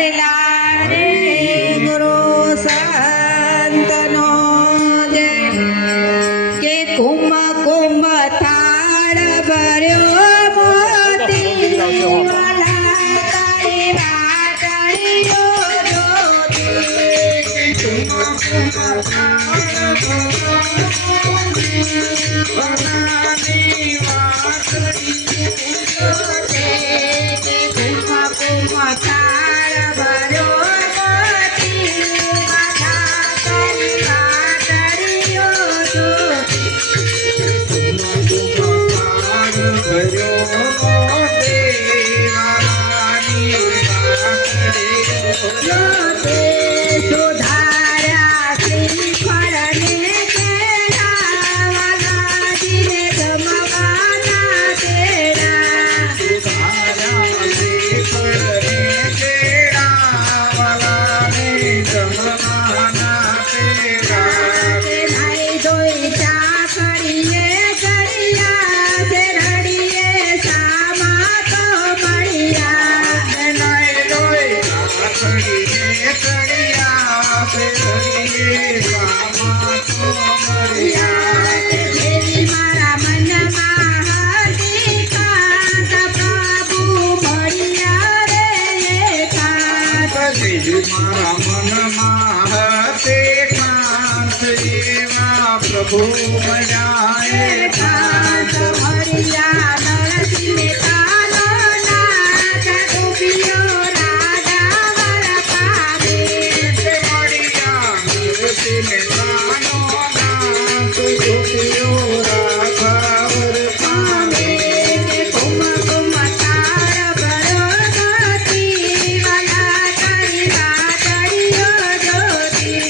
કરેલા રે ગુરુ સંતનો જય કે કુંભ કુંભ થાળ ભર્યો મોતી વાલા તારી વાટડીઓ જોતી કુંભ કુંભ થાળ प्रभु मजाए कांत भरिया नरसिंह कालो नाथ गोपियो राजा वर पावे मरिया नरसिंह कालो नाथ गोपियो राजा वर पावे कुम कुम तार भरो गति वाला तारी वाटड़ियो ज्योति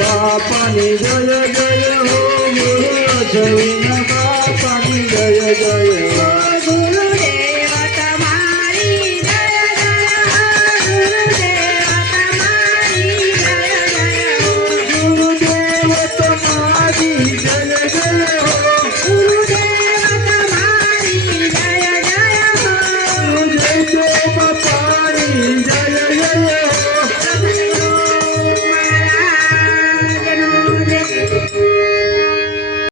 बापानी जय जय हो गुरु बापानी जय जय हो।